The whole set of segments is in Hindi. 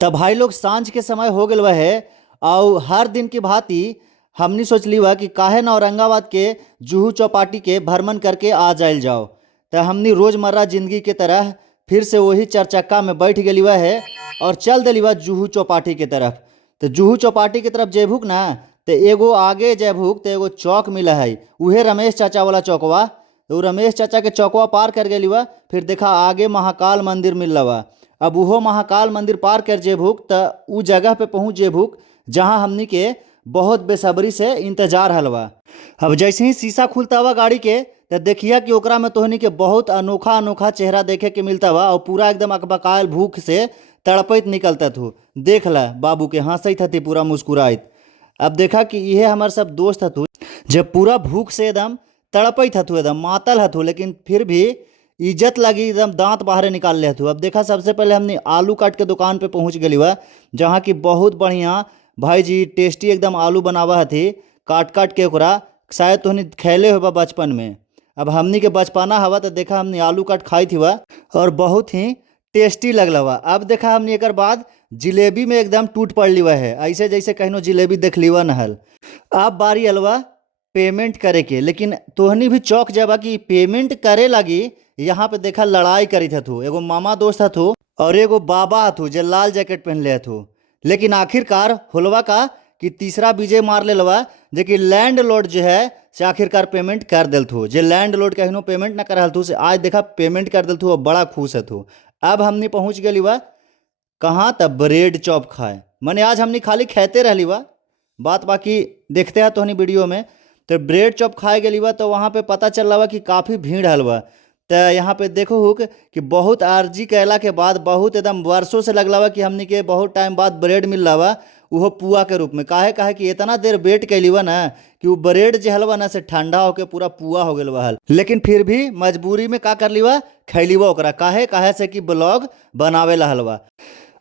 तब भाई लोग सांझ के समय हो गल है और हर दिन की भांति हमनी सोचली बा कि काहे न औरंगाबाद के जुहू चौपाटी के भ्रमण करके आ जाइल जाओ। तो हमनी रोजमर्रा जिंदगी के तरह फिर से वही चरचक्का में बैठ गली हुआ है और चल दिली बा जुहू चौपाटी के तरफ। तो जुहू चौपाटी के तरफ जेबुक ना, तो एगो आगे जेबुक तो एगो चौक मिला है, उहे रमेश चाचा वाला चौकवा। तो उ रमेश चाचा के चौकवा पार कर गेली बा, फिर देखा आगे महाकाल मंदिर मिल बा। अब उहो महाकाल मंदिर पार कर जेबुक तो उ जगह पे पहुँच जेबुक जहाँ हमनी के बहुत बेसब्री से इंतजार हलवा। अब जैसे ही शीशा खुलता हुआ गाड़ी के, तो देखिया कि ओकरा में तोहनी के बहुत अनोखा अनोखा चेहरा देखे के मिलता बा और पूरा एकदम अकबकायल भूख से तड़पैत निकलता थू। देख ला बाबू के हंसत हती पूरा मुस्कुराइत। अब देखा कि यह हमार सब दोस्त हथू जब पूरा भूख से एकदम तड़पैत हथू, एकदम मातल हथू, लेकिन फिर भी इज्जत लगी एकदम दांत बाहर निकाल ले हथू। अब देखा सबसे पहले हमने आलू काट के दुकान पे पहुंच गली हुआ, जहाँ की बहुत बढ़िया भाई जी टेस्टी एकदम आलू बनावा हथी काट काट के ओकरा। शायद तोहनी खैले होबा बचपन में। अब हमनी के बचपना हवा तो देखा हमनी आलू काट खाई थी और बहुत ही टेस्टी लगल हुआ। अब देखा हमनी एक बाद जिलेबी में एकदम टूट पड़ली हुआ है, ऐसे जैसे कहीं जिलेबी देख ली हुआ नहल। अब बारी अलवा पेमेंट करे के, लेकिन तोहनी भी चौक जाबा कि पेमेंट करे लगी यहाँ पे देखा लड़ाई करी हथू। एगो मामा दोस्त हथू और एगो बाबा हथू जो लाल जैकेट पहनले हथू। लेकिन आखिरकार होलवा का कि तीसरा विजय मार लेलवा, जे कि लैंड लॉर्ड जो है से आखिरकार पेमेंट कर दिल थू। जे लैंड लॉर्ड कहीं पेमेंट ना कर थू से आज देखा पेमेंट कर दिल थू और बड़ा खुश हथू। अब हमने पहुँच गली बा कहाँ, तब ब्रेड चॉप खाए। मने आज हमने खाली खेते रहली बा, बात बाकी देखते हैं तो हनी वीडियो में। तो ब्रेड चॉप खाए गली बा तो वहाँ पे पता चल रहा कि काफ़ी भीड़ हल बा। तो यहाँ पे देखो हुक कि बहुत अर्जी कैला के बाद बहुत एकदम वर्षों से लगला बा कि हमनी के बहुत टाइम बाद ब्रेड मिल रहा बा, उहो पुआ के रूप में। काहे काहे कि इतना देर वेट कैली बा ना कि वो ब्रेड जो हलवा ना से ठंडा होके पूरा पुआ हो गल बा हल। लेकिन फिर भी मजबूरी में का कर ली बा, खैली बा ओकरा। काहे काहे से कि ब्लॉग बनावे ला हलवा।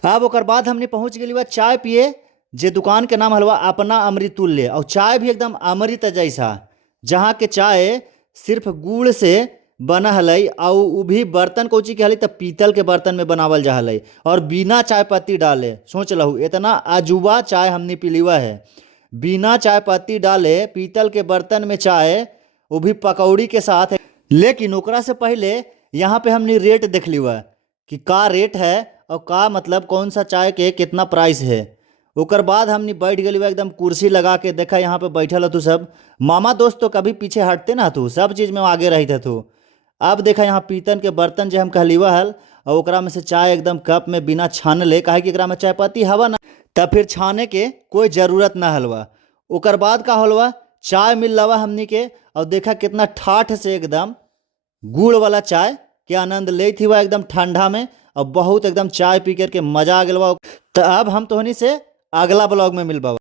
अब ओकर बाद हमने पहुँच गली बा चाय पिए, जे दुकान के नाम हलवा अपना अमृतुल्य। और चाय भी एकदम अमृत जैसा, जहाँ के चाय सिर्फ गुड़ से बना हलई और उ भी बर्तन कोची के हलई, तब पीतल के बर्तन में बनावल जा हलई और बिना चाय पत्ती डाले। सोच लहू इतना अजूबा चाय हमने पीलीवा है, बिना चाय पत्ती डाले पीतल के बर्तन में चाय, वो भी पकौड़ी के साथ। लेकिन ओकरा से पहले यहाँ पे हमने रेट देख लिवा कि का रेट है और का मतलब कौन सा चाय के कितना प्राइस है। ओकर बाद हमने बैठ गली बा एकदम कुर्सी लगा के। देखा यहाँ पे बैठल हतू सब मामा दोस्त, तो कभी पीछे हटते ना तू, सब चीज़ में आगे रही थे तू। अब देखा यहाँ पीतल के बर्तन जो हम कहलीवा हल और ओकरा में से चाय एकदम कप में बिना छानले, काहे कि एकरा में चाय पत्ती हवा ना, तब फिर छाने के कोई ज़रूरत ना हलवा। ओकर बाद का हलवा चाय मिल लवा हमनी के। और देखा कितना ठाठ से एकदम गुड़ वाला चाय के आनंद ले थी वह एकदम ठंडा में, और बहुत एकदम चाय पी करके मजा आ गया। तो अब हम तोहनी से अगला ब्लॉग में मिलबा।